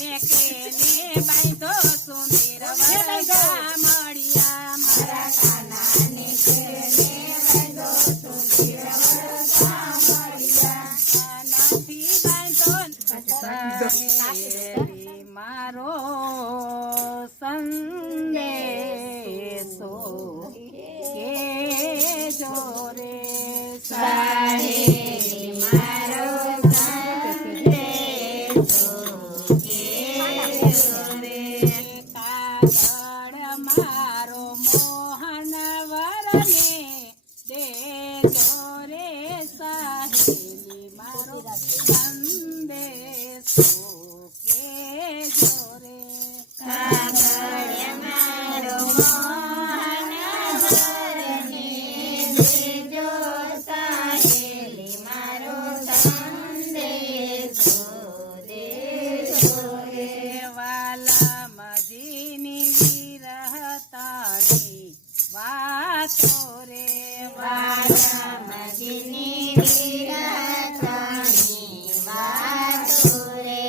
મેકેને બાંધો સુંદર વરગા મળ્યા મારા કાનાને કેને બાંધો સુંદર વરગા મળ્યા નથી બાંધો સહેલી મારો સંદેશો કેજો રે સહેલી મારો સંદેશો કેજો રે કાગળ મારો મોહન વરને દેજો રે સહેલી મારો સંદેશો કેજો રે કાગળ મારો મોહન વરને દેજો સહેલી મારો સંદેશો દેજો રે વાલમજીની વિરહતાણી વાતો રે વાલમજીની વિરહતાણી વાતો રે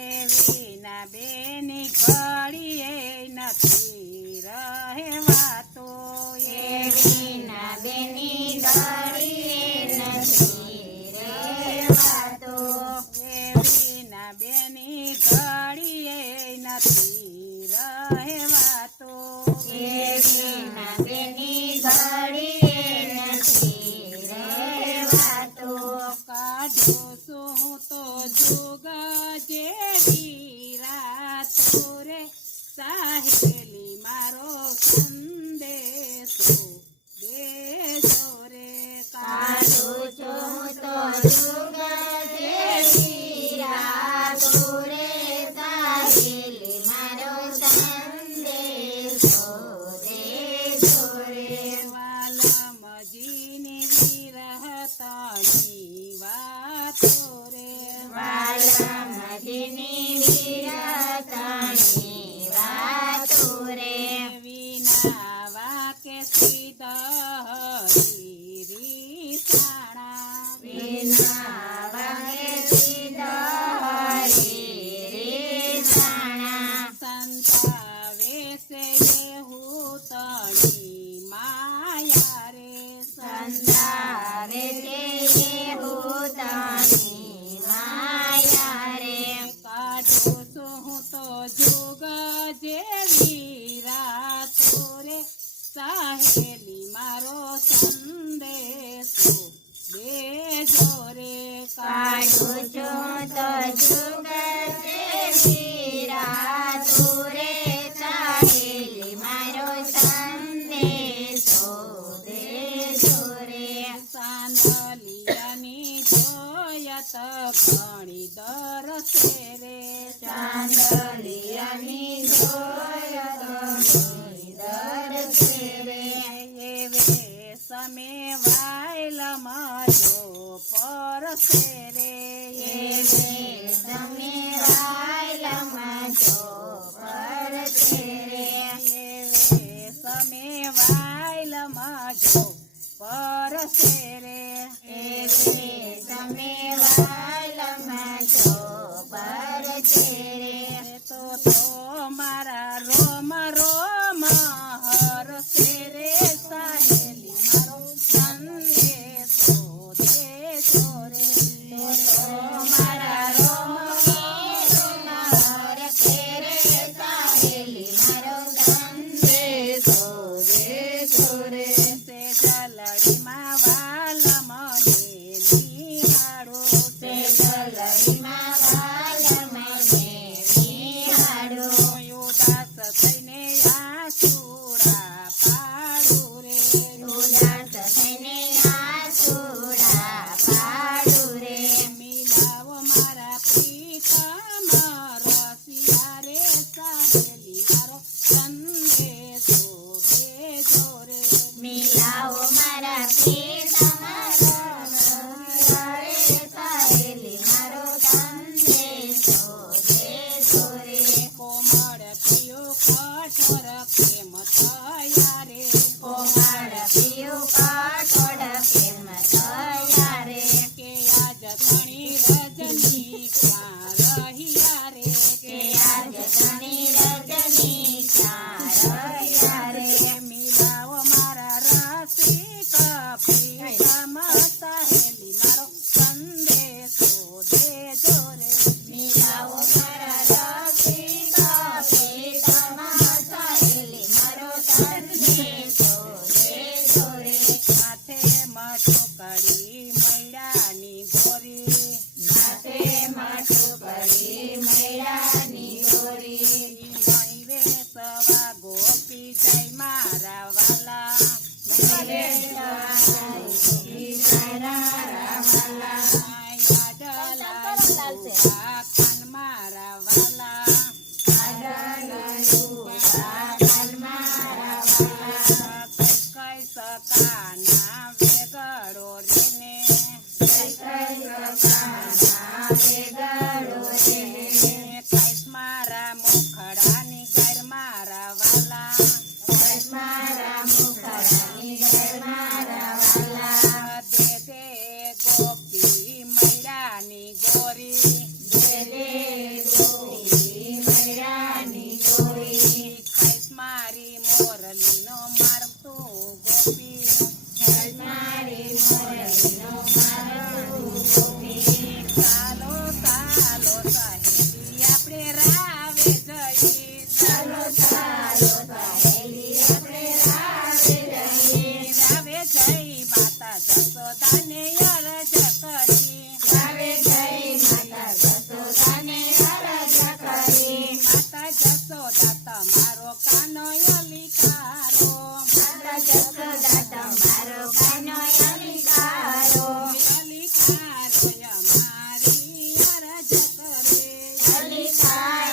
એવીના બેની ઘડીએ નથી રહેવાતો એવીના બેની ઘડીએ નથી રહેવાતો એવીના બેની ઘડીએ નથી રહેવાતો એવીના બેની ઘડીએ નથી રહેવાતો કાઢો શું તો જુગ જેવી રાતો રે સહેલી મારો સંદેશો દેજો રે કાઢો છું તો જુગ જેવી રાતો રે સહેલી મારો સંદેશો દેજો રે વાલમજીની વિરહતાણી વાતો રે વાલમજીની વિરહતાણી વાતો રે વિના વાકે સીધા રીસાણા વિના વાકે સીધા રીસાણા સંતાવે સે હું તણી માયા રે સંતાવે સે હું તણી માયા રે કાઢો છું તો જુગ જેવી રાતો રે સહેલી મારો સંદેશો દેજો રે કાઢો છું તો જુગ જેવી રાતો રે સહેલી મારો સંદેશો દેજો રે ચાંદલિયાની જોયત ઘણી દરસે રે ચાંદલિયાની જોયત ઘણી દરસે રે એવે સમે વાયલ માજો પરસે રે એવે સમે વાયલ માજો પરસે રે એવે સમે વાયલ માજો પરસે રે એવે સમે વાયલ માજો પરસે રે તો મારા રોમ રોમ હરસે રે સહેલી મારો સંદેશો દેજો રે તો મારા રોમ રોમ હરસે રે સહેલી મારો સંદેશો દેજો રે સે જલડીમાં વાલ મને નિહાળો સે જલડીમાં વાલ મને નિહાળો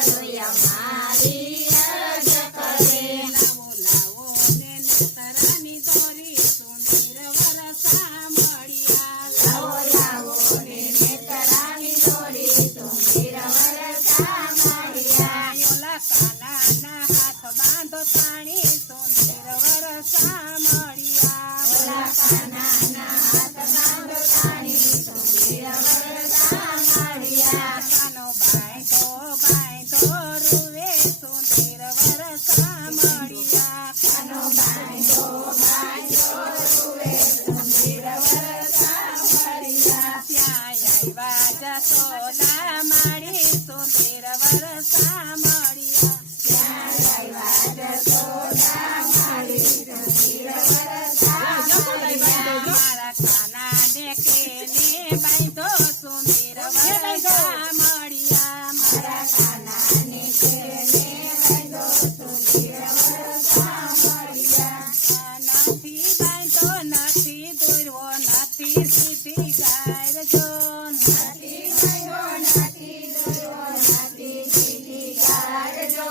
જોયા મારી અરજ કરે લાવો લાવો ને નેતરાની દોરી સુંદર વરસા મળ્યા લાવો લાવો ને નેતરાની દોરી સુંદર વરસા મળ્યા યોલા કાનાના હાથ બાંધો તાણી સુંદર વરસા મળ્યા ઓલા કાનાના હાથ બાંધો તાણી સુંદર વરસા મળ્યા કાનો બાંધો રૂવે સુંદર વરસા મળ્યા કાનો બાંધો રૂવે સુંદર વરસા મળ્યા ત્યાં આવ્યા જસોદા મારી સુંદર વરસા મળ્યા ત્યાં આવ્યા જસોદા મારી સુંદર વરસા મળ્યા મારા કાનાને કેને બાંધો સુંદર વરસા મળ્યા મારા કાનાને કેને બાંધો સુંદર વરસા મળ્યા નથી બાંધો નથી દોરવો નથી સીધી ગારજો નથી બાંધો નથી દોરવો નથી સીધી ગારજો